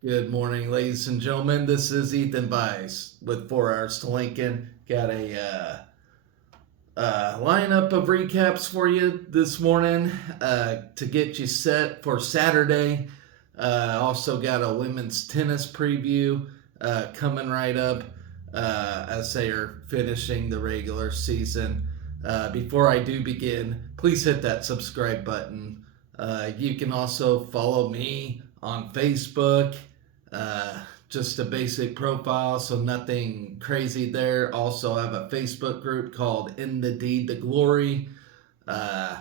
Good morning, ladies and gentlemen. This is Ethan Bice with 4 Hours to Lincoln. Got a lineup of recaps for you this morning to get you set for Saturday. Also got a women's tennis preview coming right up as they are finishing the regular season. Before I do begin, please hit that subscribe button. You can also follow me on Facebook. Uh, just a basic profile, so nothing crazy there. Also, I have a Facebook group called In the Deed to Glory. Uh,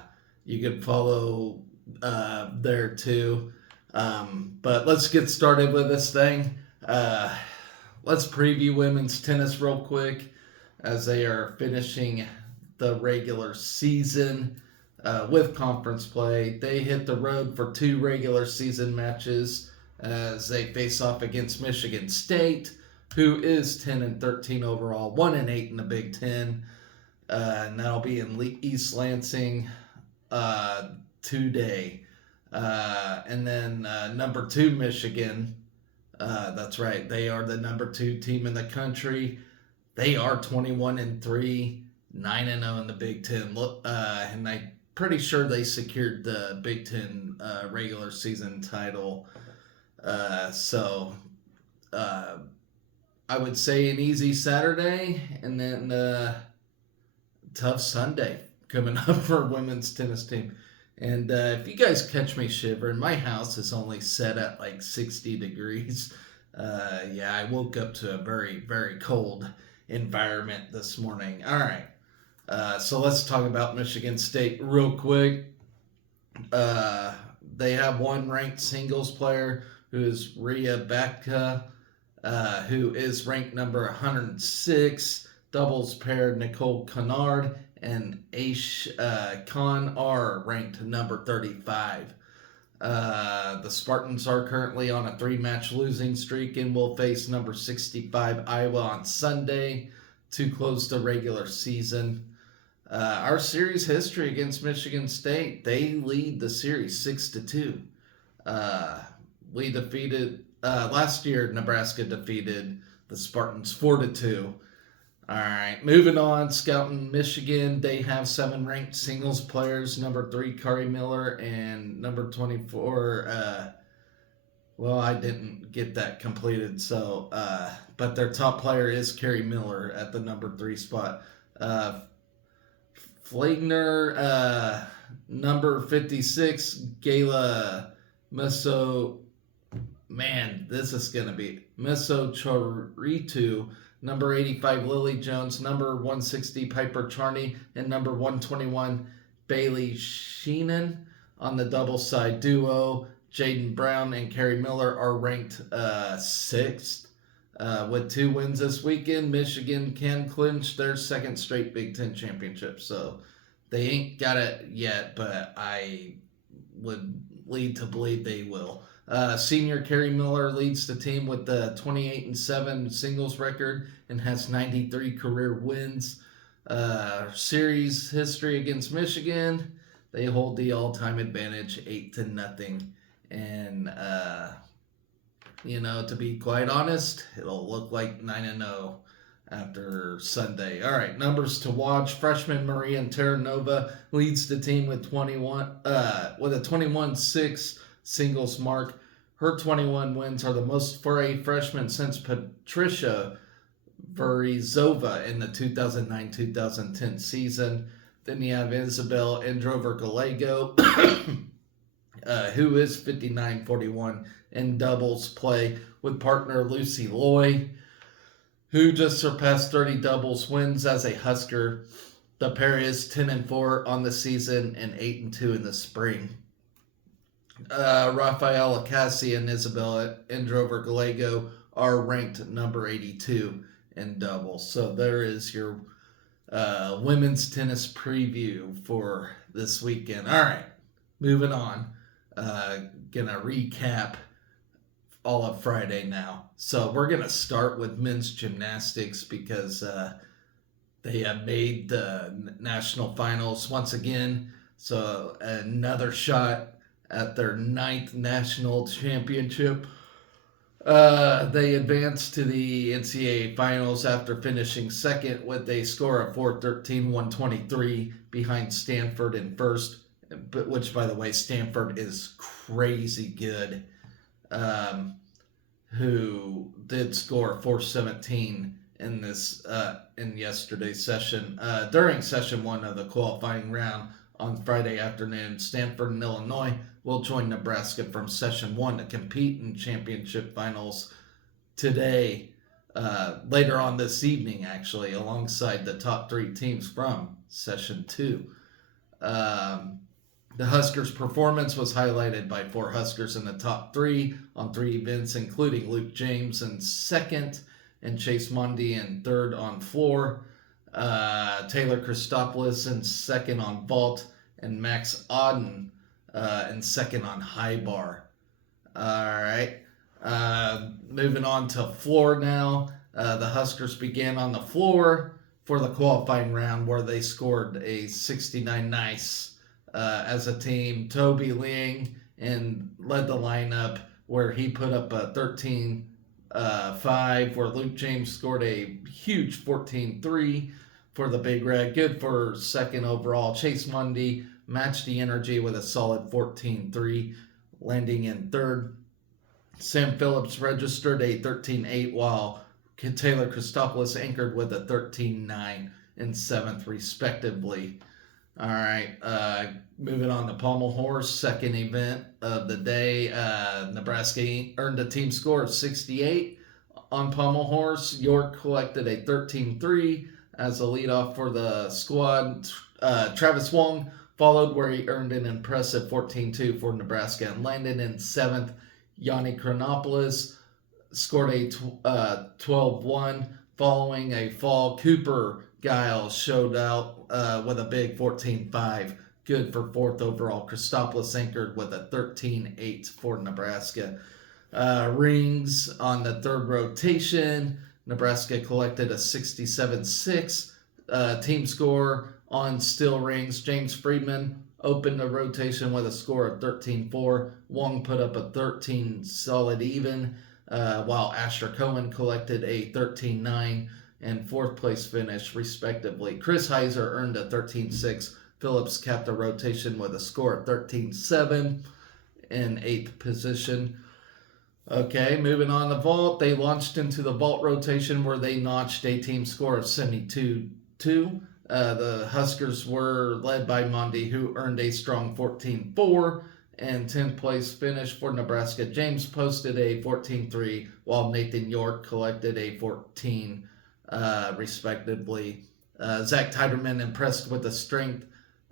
you can follow there too. But let's get started with this thing. Uh, let's preview women's tennis real quick as they are finishing the regular season with conference play. They hit the road for 2 regular season matches as they face off against Michigan State, who is 10-13 overall, 1-8 in the Big Ten. And that'll be in East Lansing today. And then number 2, Michigan. That's right. They are the number 2 team in the country. They are 21-3, 9-0 in the Big Ten. And I'm pretty sure they secured the Big Ten regular season title. So I would say an easy Saturday and then tough Sunday coming up for women's tennis team. And if you guys catch me shivering, my house is only set at like 60 degrees. Yeah, I woke up to a very, very cold environment this morning. All right. So let's talk about Michigan State real quick. They have one ranked singles player who is Rhea Backa, who is ranked number 106. Doubles pair Nicole Kennard and Aish Khan are ranked number 35. The Spartans are currently on a 3-match losing streak and will face number 65 Iowa on Sunday to close the regular season. Our series history against Michigan State, they lead the series 6-2. We defeated last year. Nebraska defeated the Spartans 4-2. All right, moving on. Scouting Michigan, they have 7 ranked singles players. Number 3, Calvin Mueller, and number 24. Well, I didn't get that completed, so but their top player is Carrie Miller at the number 3 spot. Flagner, number 56, Gayla Meso. Man, this is going to be Meso Choritu, number 85, Lily Jones, number 160, Piper Charney, and number 121, Bailey Sheenan. On the double side duo, Jaden Brown and Carrie Miller are ranked 6th. With 2 wins this weekend, Michigan can clinch their second straight Big Ten championship. So they ain't got it yet, but I would lead to believe they will. Senior Carrie Miller leads the team with the 28-7 singles record and has 93 career wins. Series history against Michigan, they hold the all-time advantage 8-0. And to be quite honest, it'll look like 9-0 after Sunday. All right, numbers to watch. Freshman Maria Terranova leads the team with 21 with a 21-6 singles mark. Her 21 wins are the most for a freshman since Patricia Verizova in the 2009-2010 season. Then you have Isabel Androver Gallego, who is 59-41 in doubles play with partner Lucy Loy, who just surpassed 30 doubles wins as a Husker. The pair is 10-4 on the season and 8-2 in the spring. Rafael Acassi and Isabella Androver Gallego are ranked number 82 in doubles. So there is your women's tennis preview for this weekend. All right, moving on. Gonna recap all of Friday now. So we're gonna start with men's gymnastics because they have made the national finals once again. So another shot at their 9th national championship. They advanced to the NCAA finals after finishing second with a score of 413-123 behind Stanford in first, but which, by the way, Stanford is crazy good. Who did score 417 in this in yesterday's session. During session one of the qualifying round on Friday afternoon, Stanford and Illinois will join Nebraska from session one to compete in championship finals today, later on this evening, actually, alongside the top three teams from session two. The Huskers' performance was highlighted by 4 Huskers in the top 3 on 3 events, including Luke James in second and Chase Mundy in third on floor, Taylor Christopoulos in second on vault, and Max Auden in second on high bar. All right. Moving on to floor now. The Huskers began on the floor for the qualifying round where they scored a 69 nice. As a team, Toby Ling and led the lineup where he put up a 13-5, where Luke James scored a huge 14-3 for the Big Red. Good for second overall. Chase Mundy matched the energy with a solid 14-3, landing in third. Sam Phillips registered a 13-8, while Taylor Christopoulos anchored with a 13-9 in seventh, respectively. All right, moving on to pommel horse, second event of the day. Nebraska earned a team score of 68 on pommel horse. York collected a 13-3 as a leadoff for the squad. Travis Wong followed where he earned an impressive 14-2 for Nebraska and landed in seventh. Yanni Chronopoulos scored a 12-1 following a fall. Cooper Giles showed out with a big 14-5. Good for fourth overall. Christopoulos anchored with a 13-8 for Nebraska. Rings on the third rotation. Nebraska collected a 67-6 team score on steel rings. James Friedman opened the rotation with a score of 13-4. Wong put up a 13 solid even, while Asher Cohen collected a 13-9 and fourth place finish, respectively. Chris Heiser earned a 13-6. Phillips capped the rotation with a score of 13-7 in eighth position. Okay, moving on to vault. They launched into the vault rotation where they notched a team score of 72-2. The Huskers were led by Mundy, who earned a strong 14-4 and 10th place finish for Nebraska. James posted a 14-3, while Nathan York collected a 14, respectively. Zach Teiderman impressed with strength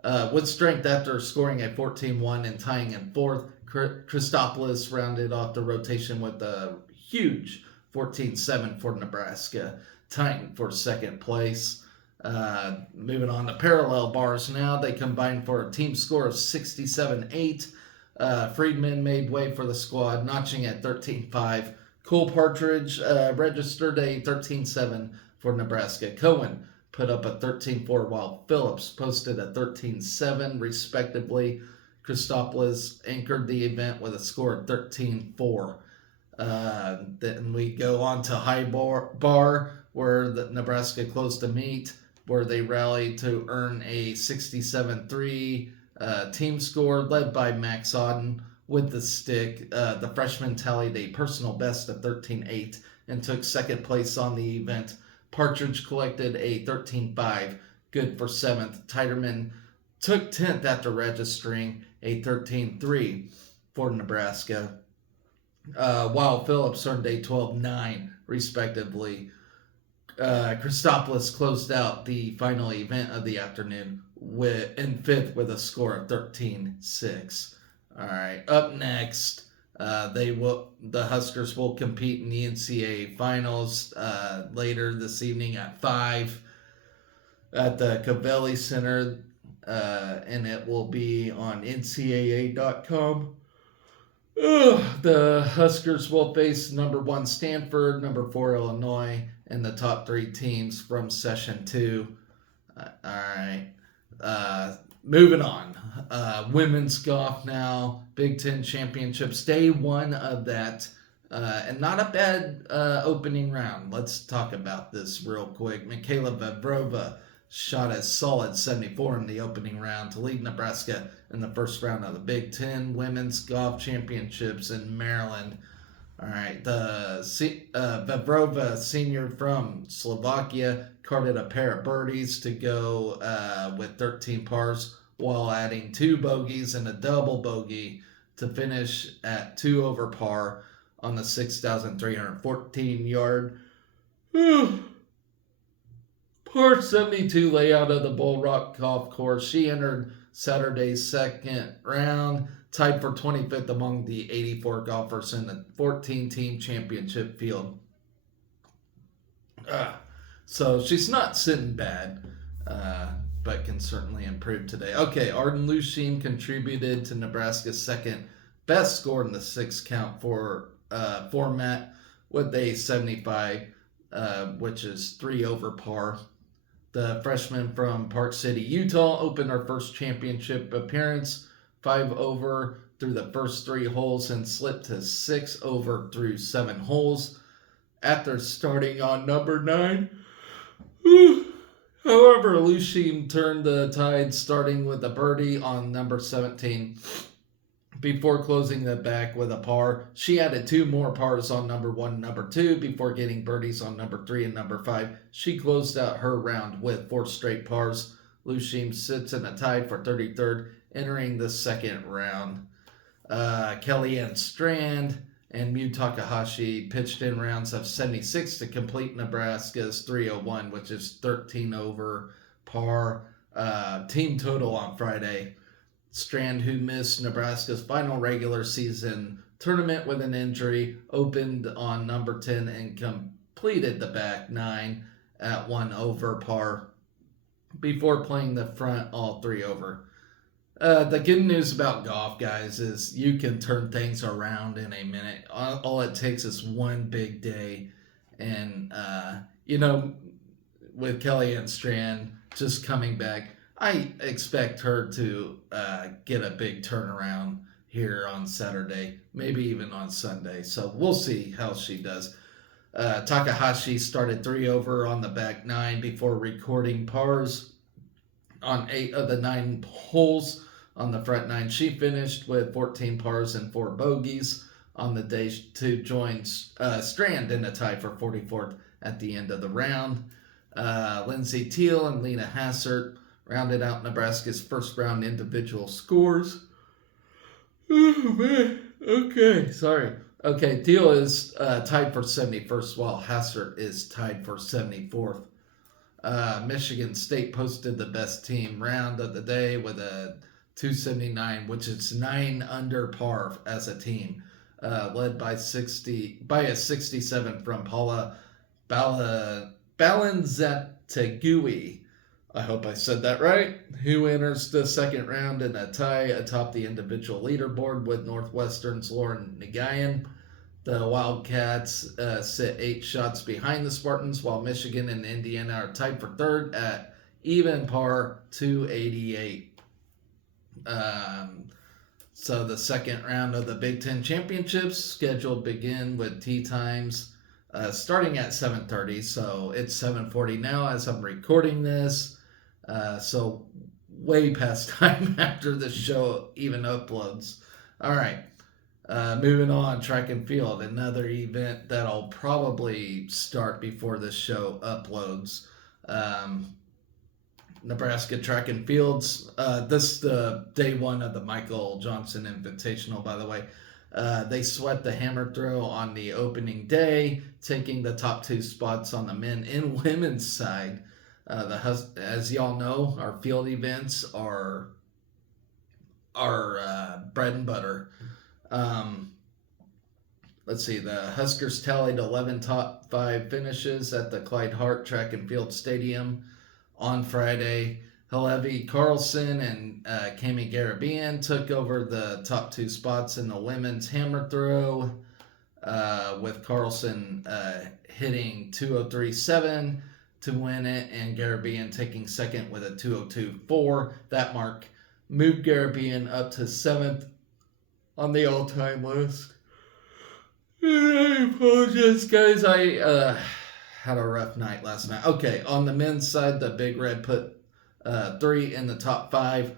after scoring a 14-1 and tying in fourth. Christopoulos rounded off the rotation with a huge 14-7 for Nebraska, tying for second place. Moving on to parallel bars now. They combined for a team score of 67-8. Friedman made way for the squad, notching at 13-5. Cole Partridge registered a 13-7 for Nebraska. Cohen put up a 13-4, while Phillips posted a 13-7, respectively. Christopoulos anchored the event with a score of 13-4. Then we go on to high bar, where the Nebraska closed the meet, where they rallied to earn a 67-3 team score, led by Max Auden with the stick. The freshman tallied a personal best of 13-8 and took second place on the event. Partridge collected a 13-5, good for seventh. Teiderman took 10th after registering a 13-3 for Nebraska, while Phillips earned a 12-9, respectively. Christopoulos closed out the final event of the afternoon in fifth with a score of 13-6. All right, up next, the Huskers will compete in the NCAA finals later this evening at 5 at the Covelli Center, and it will be on ncaa.com. The Huskers will face number 1 Stanford, number 4 Illinois, and the top 3 teams from Session 2. All right. Moving on. Women's golf now. Big Ten Championships. Day 1 of that And not a bad opening round. Let's talk about this real quick. Mikhaila Vevrova shot a solid 74 in the opening round to lead Nebraska in the first round of the Big Ten Women's Golf Championships in Maryland. All right, the Vevrova, senior from Slovakia, carded a pair of birdies to go with 13 pars while adding 2 bogeys and a double bogey to finish at 2 over par on the 6,314 yard par 72 layout of the Bull Rock Golf Course. She entered Saturday's second round, tied for 25th among the 84 golfers in the 14-team championship field. So she's not sitting bad, but can certainly improve today. Okay, Arden Lusheen contributed to Nebraska's second best score in the 6-count format with a 75, which is 3 over par. The freshman from Park City, Utah, opened her first championship appearance 5 over through the first 3 holes and slipped to 6 over through 7 holes after starting on number 9. However, Lusheen turned the tide starting with a birdie on number 17 before closing the back with a par. She added 2 more pars on number 1 and number 2 before getting birdies on number 3 and number 5. She closed out her round with 4 straight pars. Lusheen sits in a tie for 33rd, entering the second round. Kellyanne Strand and Mew Takahashi pitched in rounds of 76 to complete Nebraska's 301, which is 13 over par. Team total on Friday. Strand, who missed Nebraska's final regular season tournament with an injury, opened on number 10 and completed the back 9 at 1 over par before playing the front all 3 over. The good news about golf, guys, is you can turn things around in a minute. All it takes is one big day. And, with Kellyanne Strand just coming back, I expect her to get a big turnaround here on Saturday, maybe even on Sunday. So we'll see how she does. Takahashi started 3 over on the back 9 before recording pars on 8 of the 9 holes on the front 9. She finished with 14 pars and 4 bogeys on the day to join Strand in a tie for 44th at the end of the round. Lindsay Teal and Lena Hassert rounded out Nebraska's first round individual scores. Oh, man. Okay, sorry. Okay, Teal is tied for 71st, while Hassert is tied for 74th. Michigan State posted the best team round of the day with a 279, which is 9 under par as a team, led by a 67 from Paula Balanzategui. I hope I said that right, who enters the second round in a tie atop the individual leaderboard with Northwestern's Lauren Negayan. The Wildcats sit 8 shots behind the Spartans, while Michigan and Indiana are tied for third at even par 288. So the second round of the Big Ten Championships scheduled begin with tee times starting at 7:30. So it's 7:40 now as I'm recording this. So way past time after the show even uploads. All right. Moving on, track and field, another event that'll probably start before this show uploads. Nebraska track and fields. This is the day 1 of the Michael Johnson Invitational, by the way. They swept the hammer throw on the opening day, taking the top 2 spots on the men and women's side. As y'all know, our field events are bread and butter. Let's see, the Huskers tallied 11 top 5 finishes at the Clyde Hart Track and Field Stadium on Friday. Halevi Carlson and Cami Garabian took over the top 2 spots in the women's hammer throw, with Carlson hitting 203.7 to win it, and Garabian taking second with a 202.4. That mark moved Garabian up to 7th on the all-time list. apologize, guys. I had a rough night last night. Okay, on the men's side, the Big Red put 3 in the top 5,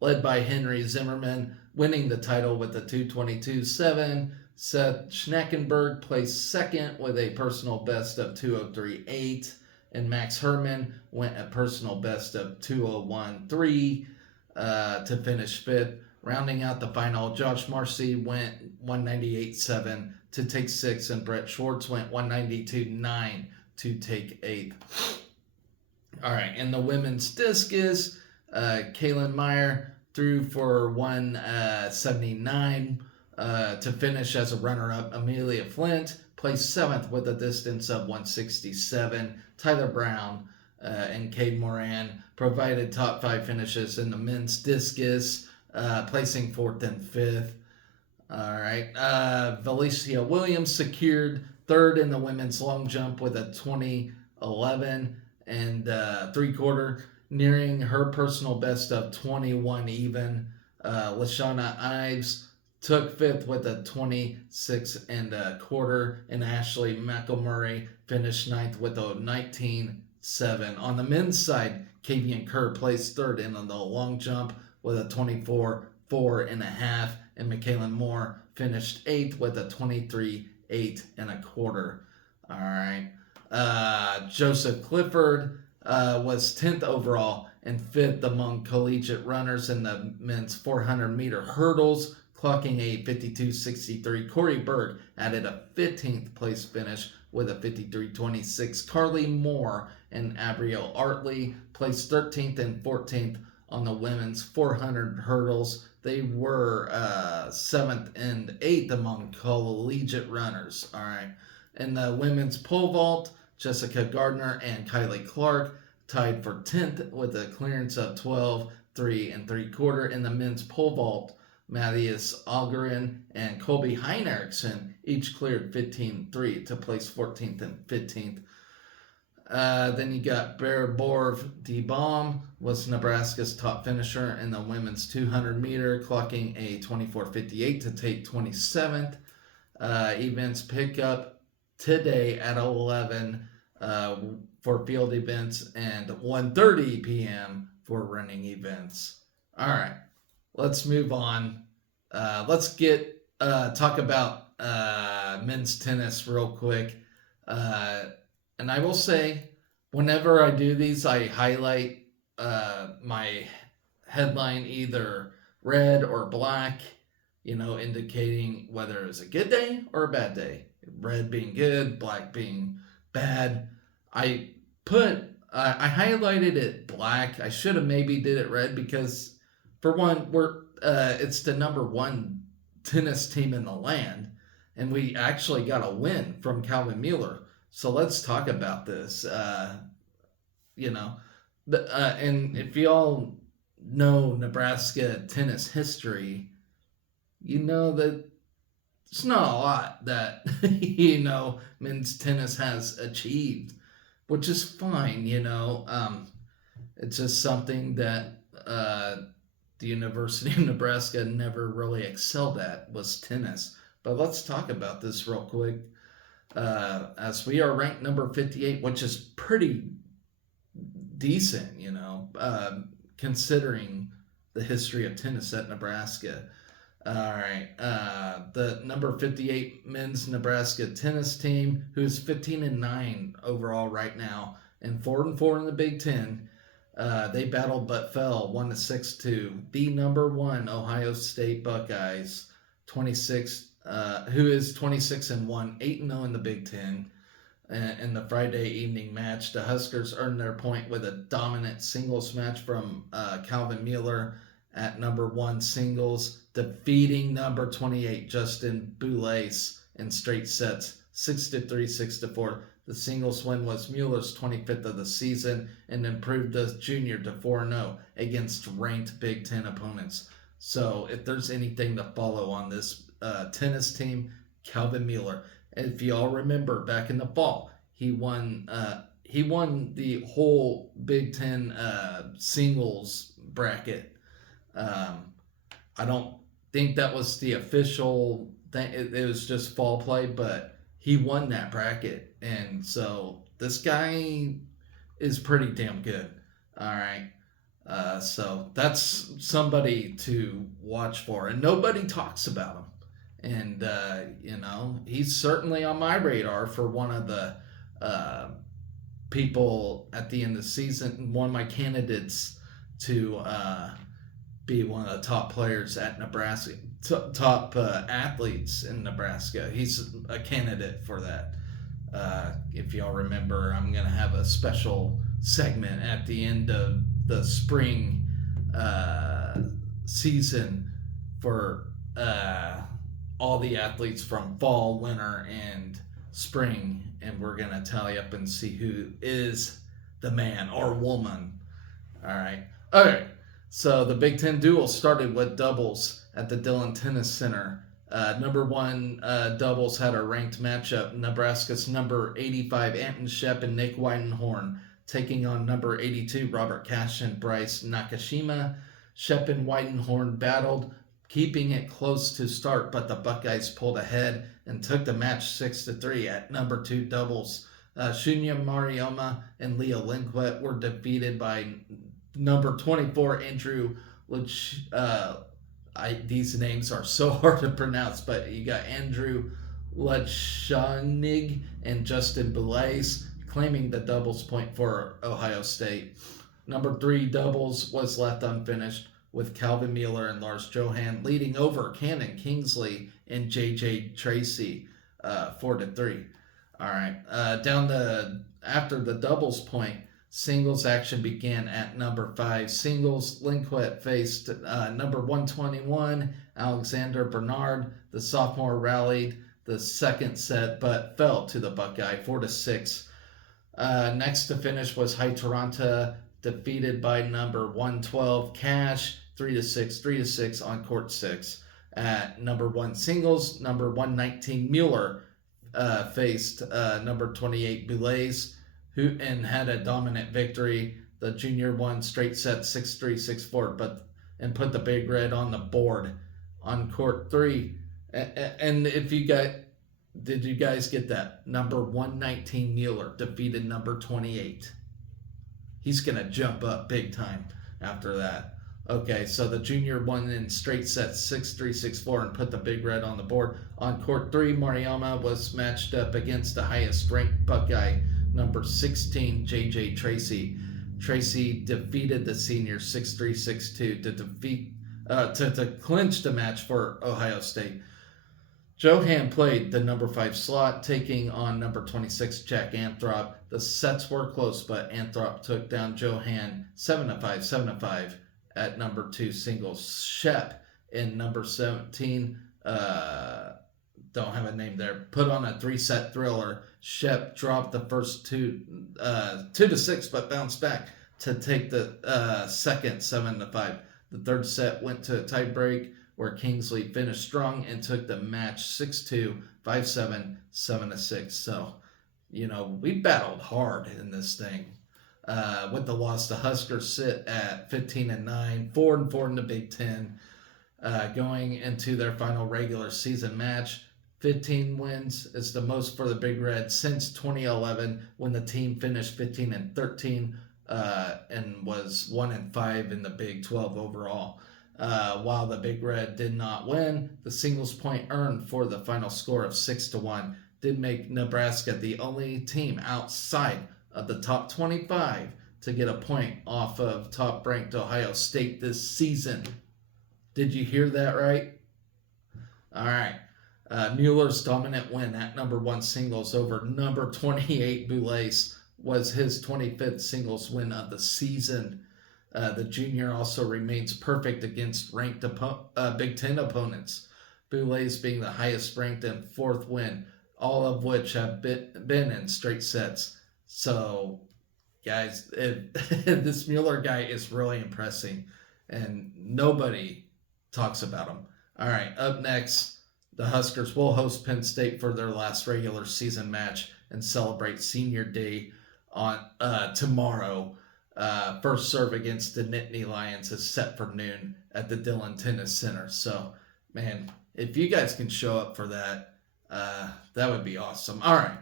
led by Henry Zimmerman, winning the title with a 2:22.7. Seth Schnackenberg placed second with a personal best of 2:03.8, and Max Herman went a personal best of 2:01.3 to finish fifth. Rounding out the final, Josh Marcy went 198.7 to take sixth, and Brett Schwartz went 192.9 to take eighth. All right, in the women's discus, Kaylin Meyer threw for 179 to finish as a runner-up. Amelia Flint placed seventh with a distance of 167. Tyler Brown and Cade Moran provided top 5 finishes in the men's discus, placing fourth and fifth. All right. Valencia Williams secured third in the women's long jump with a 20:11 and 3/4, nearing her personal best of 21 even. Lashana Ives took fifth with a 26.25, and Ashley McElmurray finished ninth with a 19:7. On the men's side, Kavian Kerr placed third in the long jump with a 24.4.5, and Michaela Moore finished eighth with a 23.825. All right. Joseph Clifford was 10th overall and 5th among collegiate runners in the men's 400-meter hurdles, clocking a 52.63. Corey Berg added a 15th place finish with a 53.26. Carly Moore and Abrielle Artley placed 13th and 14th on the women's 400 hurdles. They were 7th and 8th among collegiate runners. All right. In the women's pole vault, Jessica Gardner and Kylie Clark tied for 10th with a clearance of 12.3 3/4. In the men's pole vault, Matthias Algerin and Colby Heinrichsen each cleared 15.3 to place 14th and 15th. Then you got Bear Borv DeBaum was Nebraska's top finisher in the women's 200 meter, clocking a 24.58 to take 27th. Events pick up today at 11 for field events and 1:30 p.m. for running events. All right, let's move on. Let's talk about men's tennis real quick. And I will say, whenever I do these, I highlight my headline either red or black, indicating whether it was a good day or a bad day. Red being good, black being bad. I highlighted it black. I should have maybe did it red because, for one, it's the number 1 tennis team in the land, and we actually got a win from Calvin Mueller. So let's talk about this. And if y'all know Nebraska tennis history, you know that it's not a lot that men's tennis has achieved, which is fine. It's just something that the University of Nebraska never really excelled at, was tennis. But let's talk about this real quick. As we are ranked number 58, which is pretty decent, considering the history of tennis at Nebraska. All right, the number 58 men's Nebraska tennis team, who's 15-9 overall right now, and 4-4 in the Big Ten. They battled but fell 1-6 to the number 1 Ohio State Buckeyes, who is 26-1, 8-0 in the Big Ten. In the Friday evening match, the Huskers earned their point with a dominant singles match from Calvin Mueller at number 1 singles, defeating number 28 Justin Boulais in straight sets, 6-3, 6-4. The singles win was Mueller's 25th of the season and improved the junior to 4-0 against ranked Big Ten opponents. So if there's anything to follow on this tennis team, Calvin Mueller. And if you all remember, back in the fall, he won the whole Big Ten singles bracket. I don't think that was the official thing. It was just fall play, but he won that bracket. And so this guy is pretty damn good. All right. So that's somebody to watch for. And nobody talks about him. And, he's certainly on my radar for one of the people at the end of the season, one of my candidates to be one of the top players at Nebraska, top athletes in Nebraska. He's a candidate for that. If y'all remember, I'm going to have a special segment at the end of the spring season for all the athletes from fall, winter, and spring, and we're going to tally up and see who is the man or woman. All right. Okay. So the Big Ten duel started with doubles at the Dillon Tennis Center. Number one doubles had a ranked matchup. Nebraska's number 85, Anton Shep and Nick Weidenhorn, taking on number 82, Robert Cash and Bryce Nakashima. Shep and Weidenhorn battled, keeping it close to start, but the Buckeyes pulled ahead and took the match 6-3 at number two doubles. Shunya Marioma and Leo Lindquist were defeated by number 24, Andrew Lech. These names are so hard to pronounce, but you got Andrew Lechonig and Justin Boulais claiming the doubles point for Ohio State. Number three doubles was left unfinished, with Calvin Mueller and Lars Johan leading over Cannon Kingsley and JJ Tracy 4-3. All right. After the doubles point, singles action began at number 5. Singles, Lindquist faced number 121, Alexander Bernard. The sophomore rallied the second set, but fell to the Buckeye 4-6. Next to finish was High Toronto, defeated by number 112, Cash, 3-6, 3-6 on court 6. At number 1 singles, number 119, Mueller faced number 28, Boulais, who had a dominant victory. The junior won straight set 6-3, 6-4, and put the Big Red on the board on court 3. And did you guys get that? Number 119 Mueller defeated number 28. He's going to jump up big time after that. Okay, so the junior won in straight sets 6-3, 6-4, and put the Big Red on the board. On court 3, Mariama was matched up against the highest ranked Buckeye, number 16, JJ Tracy. Tracy defeated the senior 6-3, 6-2 to clinch the match for Ohio State. Johan played the number 5 slot, taking on number 26, Jack Anthrop. The sets were close, but Anthrop took down Johan 7-5, 7-5 at number 2 singles. Shep in number 17, don't have a name there, put on a 3-set thriller. Shep dropped the first 2-6, but bounced back to take the second 7-5. The third set went to a tie break, where Kingsley finished strong and took the match 6-2, 5-7, 7-6. So, we battled hard in this thing. With the loss, the Huskers sit at 15-9, 4-4 in the Big Ten, going into their final regular season match. 15 wins is the most for the Big Red since 2011, when the team finished 15-13 and was 1-5 in the Big 12 overall. While the Big Red did not win, the singles point earned for the final score of 6-1 did make Nebraska the only team outside of the top 25 to get a point off of top-ranked Ohio State this season. Did you hear that right? All right. Mueller's dominant win at number 1 singles over number 28 Boulais was his 25th singles win of the season. The junior also remains perfect against ranked Big Ten opponents, Boulais being the highest ranked and 4th win, all of which have been in straight sets. So, guys, this Mueller guy is really impressing, and nobody talks about him. All right, up next, the Huskers will host Penn State for their last regular season match and celebrate Senior Day on tomorrow. First serve against the Nittany Lions is set for noon at the Dillon Tennis Center. So, man, if you guys can show up for that, That would be awesome. All right,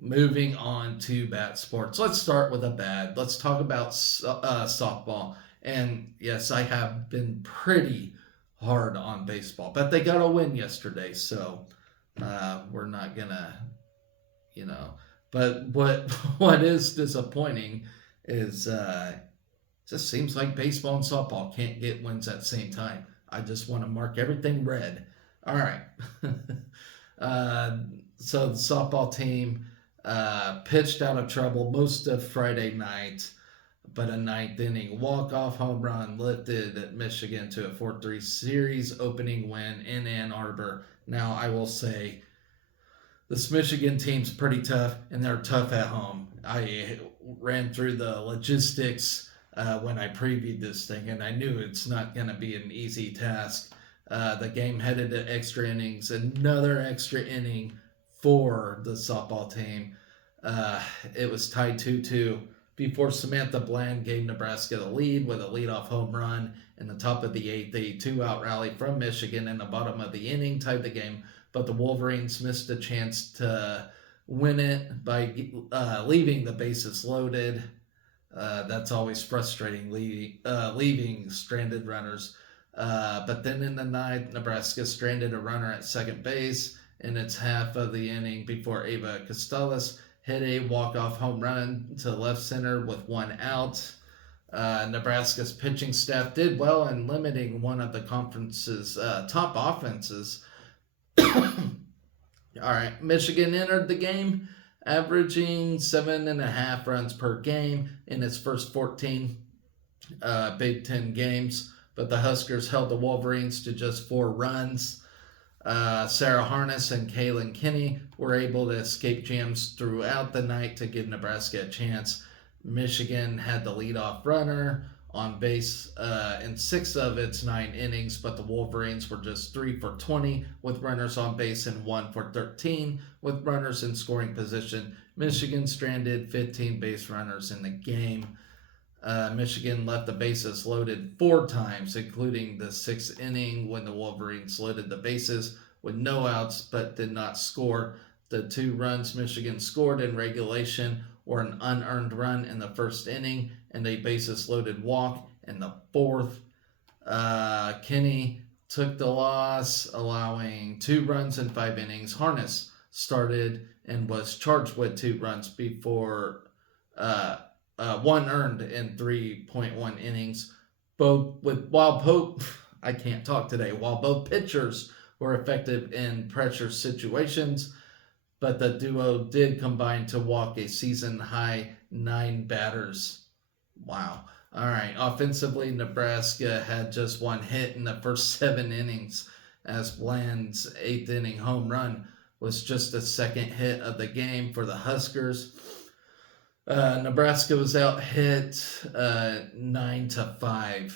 moving on to bat sports. Let's start with a bad. Let's talk about softball. And yes, I have been pretty hard on baseball, but they got a win yesterday, so we're not gonna, you know. But what what is disappointing is it just seems like baseball and softball can't get wins at the same time. I just want to mark everything red. All right. uh, so the softball team pitched out of trouble most of Friday night, but a ninth inning walk-off home run lifted Michigan to a 4-3 series opening win in Ann Arbor. Now, I will say this Michigan team's pretty tough, and they're tough at home. I ran through the logistics when I previewed this thing, and I knew it's not going to be an easy task. The game headed to extra innings, another extra inning for the softball team. It was tied 2-2 before Samantha Bland gave Nebraska the lead with a leadoff home run in the top of the eighth. A two-out rally from Michigan in the bottom of the inning tied the game, but the Wolverines missed a chance to win it by leaving the bases loaded. That's always frustrating, leaving stranded runners. But then in the ninth, Nebraska stranded a runner at second base in its half of the inning before Ava Costales hit a walk-off home run to left center with one out. Nebraska's pitching staff did well in limiting one of the conference's top offenses. All right, Michigan entered the game averaging 7.5 runs per game in its first 14 Big Ten games, but the Huskers held the Wolverines to just 4 runs. Sarah Harness and Kaylin Kinney were able to escape jams throughout the night to give Nebraska a chance. Michigan had the leadoff runner on base in 6 of its 9 innings, but the Wolverines were just 3 for 20 with runners on base and 1 for 13 with runners in scoring position. Michigan stranded 15 base runners in the game. Michigan left the bases loaded 4 times, including the 6th inning when the Wolverines loaded the bases with no outs but did not score. The 2 runs Michigan scored in regulation were an unearned run in the first inning and a bases loaded walk in the 4th. Kinney took the loss, allowing 2 runs in 5 innings. Harness started and was charged with 2 runs before 1 earned in 3.1 innings. While both pitchers were effective in pressure situations, but the duo did combine to walk a season-high 9 batters. Wow. All right. Offensively, Nebraska had just 1 hit in the first 7 innings, as Bland's 8th inning home run was just the 2nd hit of the game for the Huskers. Nebraska was out hit 9-5.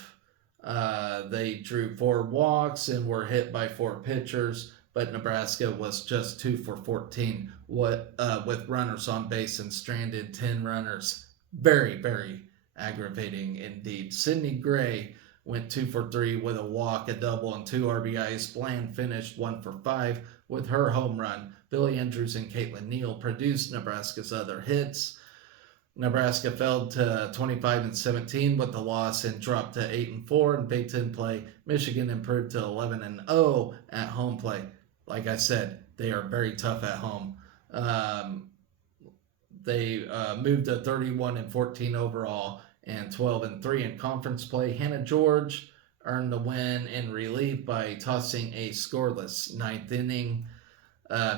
They drew 4 walks and were hit by 4 pitchers, but Nebraska was just 2 for 14 with runners on base and stranded 10 runners. Very, very aggravating indeed. Sydney Gray went 2 for 3 with a walk, a double, and 2 RBIs. Bland finished 1 for 5 with her home run. Billy Andrews and Caitlin Neal produced Nebraska's other hits. Nebraska fell to 25-17 with the loss and dropped to 8-4 in Big Ten play. Michigan improved to 11-0 at home play. Like I said, they are very tough at home. They moved to 31-14 overall and 12-3 in conference play. Hannah George earned the win in relief by tossing a scoreless 9th inning.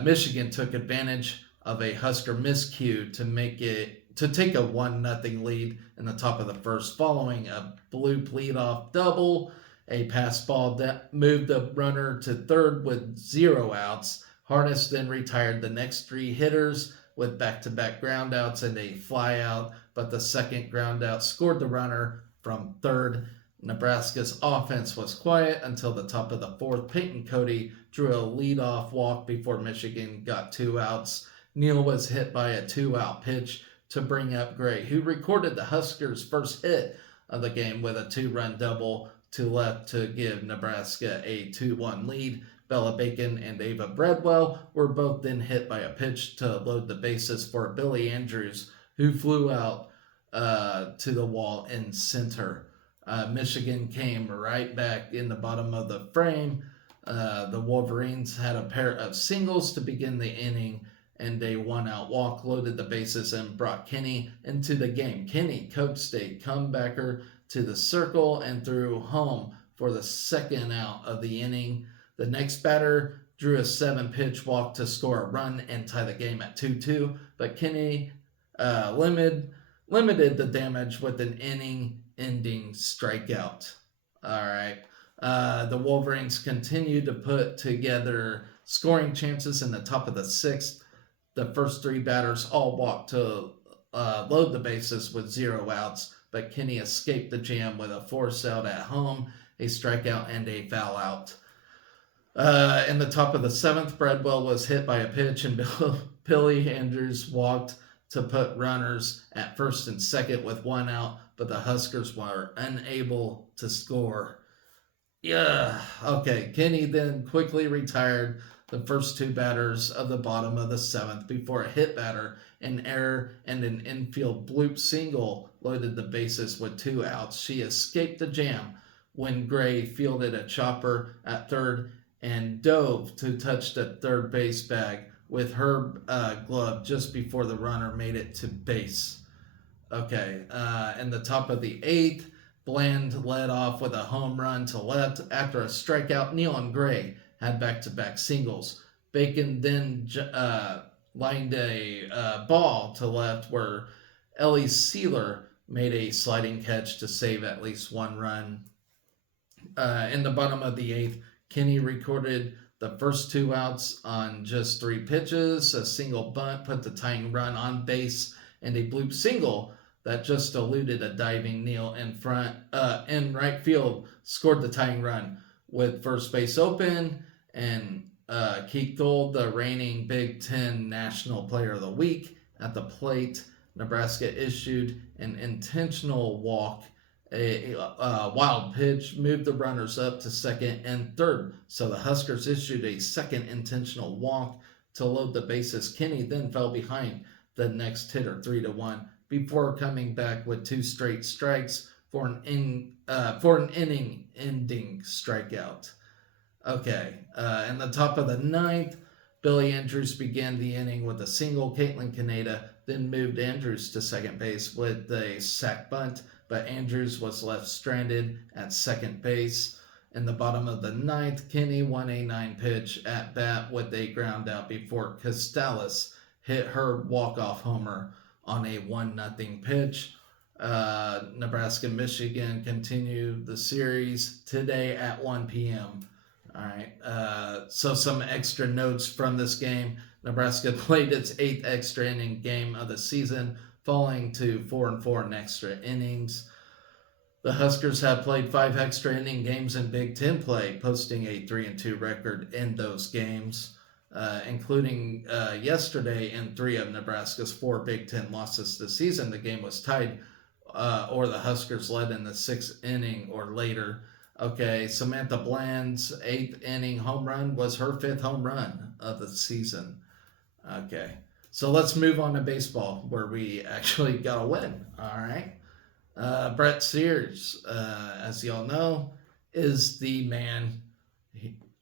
Michigan took advantage of a Husker miscue to take a 1-0 lead in the top of the first, following a blue leadoff double. A pass ball moved the runner to third with 0 outs. Harness then retired the next 3 hitters with back-to-back groundouts and a flyout, but the second groundout scored the runner from third. Nebraska's offense was quiet until the top of the 4th. Peyton Cody drew a leadoff walk before Michigan got 2 outs. Neal was hit by a 2-out pitch to bring up Gray, who recorded the Huskers' first hit of the game with a 2-run double to left to give Nebraska a 2-1 lead. Bella Bacon and Ava Breadwell were both then hit by a pitch to load the bases for Billy Andrews, who flew out to the wall in center. Michigan came right back in the bottom of the frame. The Wolverines had a pair of singles to begin the inning, and a one-out walk loaded the bases and brought Kenny into the game. Kenny coaxed a comebacker to the circle and threw home for the second out of the inning. The next batter drew a 7-pitch walk to score a run and tie the game at 2-2, but Kenny limited the damage with an inning-ending strikeout. All right. The Wolverines continued to put together scoring chances in the top of the sixth. The first three batters all walked to load the bases with 0 outs, but Kenny escaped the jam with a force out at home, a strikeout, and a foul out. In the top of the seventh, Breadwell was hit by a pitch, and Billy Andrews walked to put runners at first and second with 1 out, but the Huskers were unable to score. Yeah, okay. Kenny then quickly retired the first 2 batters of the bottom of the seventh before a hit batter, an error, and an infield bloop single loaded the bases with 2 outs. She escaped the jam when Gray fielded a chopper at third and dove to touch the third base bag with her glove just before the runner made it to base. Okay, in the top of the eighth, Bland led off with a home run to left after a strikeout. Neal and Gray had back-to-back singles. Bacon then lined a ball to left where Ellie Sealer made a sliding catch to save at least 1 run. In the bottom of the eighth, Kenny recorded the first 2 outs on just 3 pitches. A single bunt put the tying run on base, and a bloop single that just eluded a diving Neal in right field scored the tying run with first base open, and Keith Gold, the reigning Big Ten National Player of the Week, at the plate. Nebraska issued an intentional walk. A wild pitch moved the runners up to second and third, so the Huskers issued a second intentional walk to load the bases. Kenny then fell behind the next hitter 3-1 before coming back with 2 straight strikes for an inning-ending strikeout. Okay, in the top of the ninth, Billy Andrews began the inning with a single. Caitlin Caneda then moved Andrews to second base with a sac bunt, but Andrews was left stranded at second base. In the bottom of the ninth, Kenny won a 9-pitch at bat with a ground out before Costales hit her walk-off homer on a 1-0 pitch. Nebraska and Michigan continue the series today at 1 p.m. All right. So some extra notes from this game. Nebraska played its 8th extra inning game of the season, falling to 4-4 in extra innings. The Huskers have played 5 extra inning games in Big Ten play, posting a 3-2 record in those games, including yesterday in 3 of Nebraska's 4 Big Ten losses this season. The game was tied, or the Huskers led in the 6th inning or later. Okay, Samantha Bland's 8th inning home run was her 5th home run of the season. Okay, so let's move on to baseball, where we actually got a win. All right. Brett Sears, as y'all know, is the man.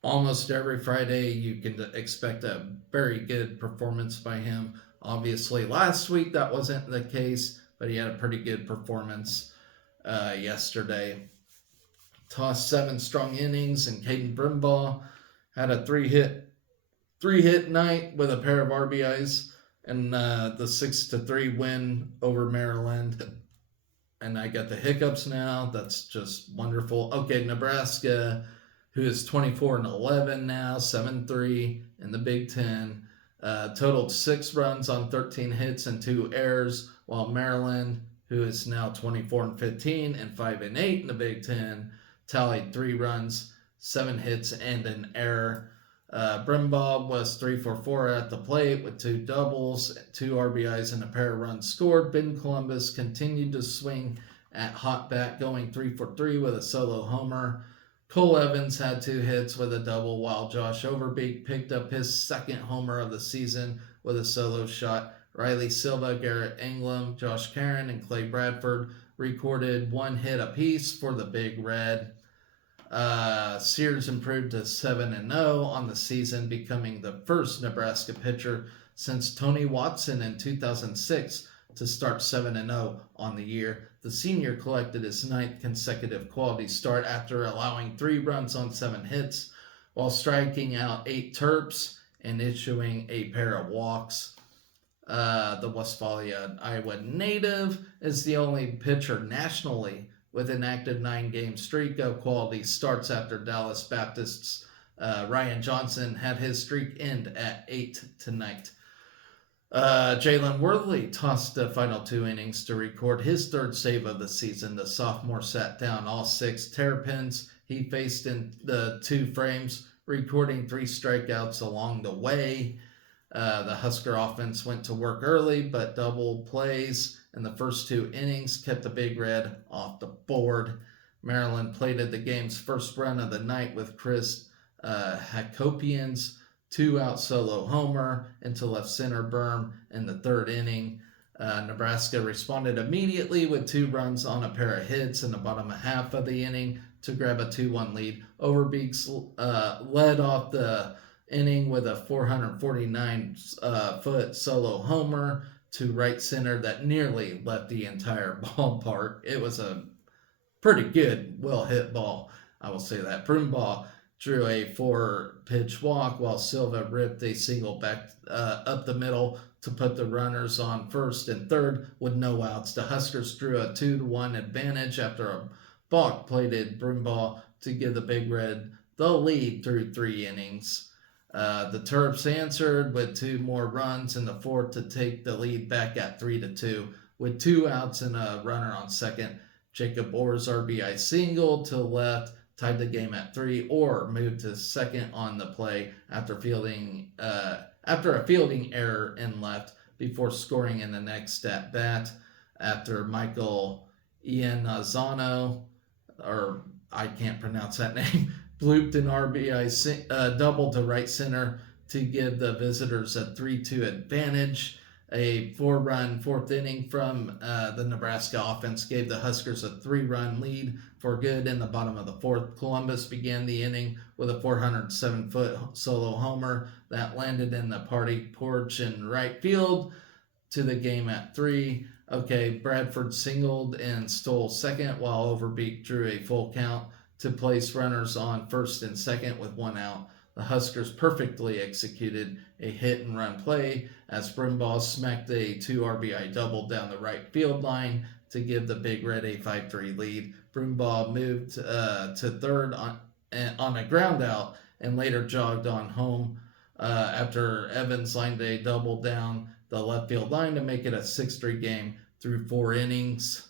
Almost every Friday, you can expect a very good performance by him. Obviously, last week that wasn't the case, but he had a pretty good performance yesterday. Tossed 7 strong innings, and Caden Brimbaugh had a 3-hit night with a pair of RBIs and the 6-3 win over Maryland. And I got the hiccups now. That's just wonderful. Okay, Nebraska, who is 24-11 now, 7-3 in the Big Ten, totaled 6 runs on 13 hits and 2 errors, while Maryland, who is now 24-15 and 5-8 in the Big Ten, tallied 3 runs, 7 hits, and an error. Brimbaugh was 3-for-4 at the plate with 2 doubles, 2 RBIs, and a pair of runs scored. Ben Columbus continued to swing at hot bat, going 3-for-3 with a solo homer. Cole Evans had 2 hits with a double, while Josh Overbeek picked up his second homer of the season with a solo shot. Riley Silva, Garrett England, Josh Caron, and Clay Bradford recorded 1 hit apiece for the Big Red. Sears improved to 7-0 on the season, becoming the first Nebraska pitcher since Tony Watson in 2006 to start 7-0 on the year. The senior collected his 9th consecutive quality start after allowing 3 runs on 7 hits, while striking out 8 Terps and issuing a pair of walks. The Westphalia, Iowa native is the only pitcher nationally with an active 9-game streak of quality starts after Dallas Baptist's Ryan Johnson had his streak end at 8 tonight. Jalen Worthley tossed the final 2 innings to record his 3rd save of the season. The sophomore sat down all 6 terrapins he faced in the 2 frames, recording 3 strikeouts along the way. The Husker offense went to work early, but double plays in the first 2 innings kept the Big Red off the board. Maryland plated the game's first run of the night with Chris Hakopian's 2-out solo homer into left center berm in the 3rd inning. Nebraska responded immediately with 2 runs on a pair of hits in the bottom half of the inning to grab a 2-1 lead. Overbeeks led off the inning with a 449-foot solo homer to right center that nearly left the entire ballpark. It was a pretty good, well-hit ball, I will say that. Brumbaugh drew a 4-pitch walk, while Silva ripped a single back up the middle to put the runners on first and third with no outs. The Huskers drew a 2-1 advantage after a balk-plated Brumbaugh to give the Big Red the lead through 3 innings. The Terps answered with 2 more runs in the 4th to take the lead back at 3-2. With 2 outs and a runner on second, Jacob Orr's RBI single to left tied the game at 3. Orr moved to second on the play after a fielding error in left before scoring in the next at bat after Michael Iannazano, or I can't pronounce that name, blooped an RBI double to right center to give the visitors a 3-2 advantage. A 4-run 4th inning from the Nebraska offense gave the Huskers a 3-run lead for good in the bottom of the 4th. Columbus began the inning with a 407-foot solo homer that landed in the party porch in right field to the game at 3. Okay, Bradford singled and stole second, while Overbeek drew a full count to place runners on first and second with 1 out. The Huskers perfectly executed a hit-and-run play as Brumbaugh smacked a 2 RBI double down the right field line to give the Big Red a 5-3 lead. Brumbaugh moved to third on a ground out and later jogged on home after Evans lined a double down the left field line to make it a 6-3 game through 4 innings.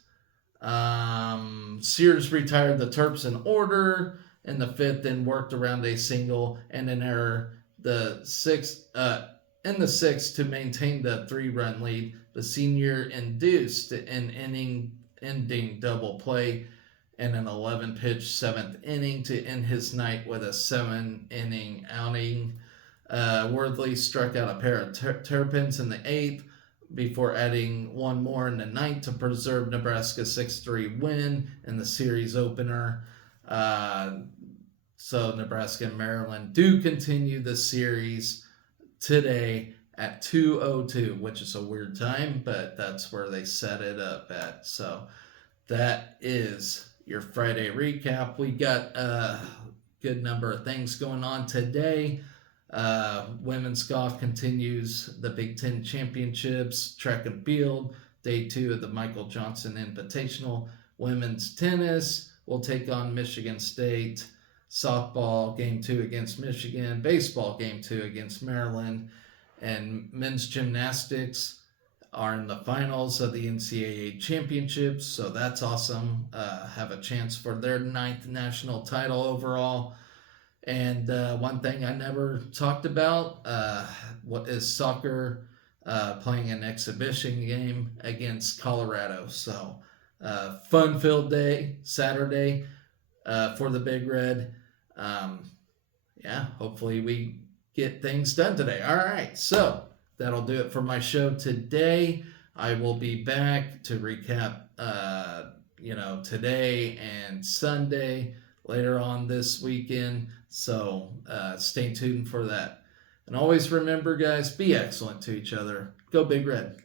Sears retired the Terps in order in the 5th and worked around a single and an error in the 6th to maintain the 3-run lead. The senior induced an inning-ending double play in an 11-pitch 7th inning to end his night with a 7-inning outing. Worthley struck out a pair of terrapins in the 8th before adding 1 more in the 9th to preserve Nebraska's 6-3 win in the series opener. So Nebraska and Maryland do continue the series today at 2:02, which is a weird time, but that's where they set it up at. So that is your Friday recap. We got a good number of things going on today. Women's golf continues the Big Ten Championships, track and field, day 2 of the Michael Johnson Invitational. Women's tennis will take on Michigan State. Softball, game 2 against Michigan. Baseball, game 2 against Maryland. And men's gymnastics are in the finals of the NCAA championships, so that's awesome. Have a chance for their 9th national title overall. And one thing I never talked about, what is soccer playing an exhibition game against Colorado. So fun-filled day, Saturday. for the Big Red. Yeah, hopefully we get things done today. All right, so that'll do it for my show today. I will be back to recap, today and Sunday later on this weekend. So stay tuned for that. And always remember, guys, be excellent to each other. Go Big Red.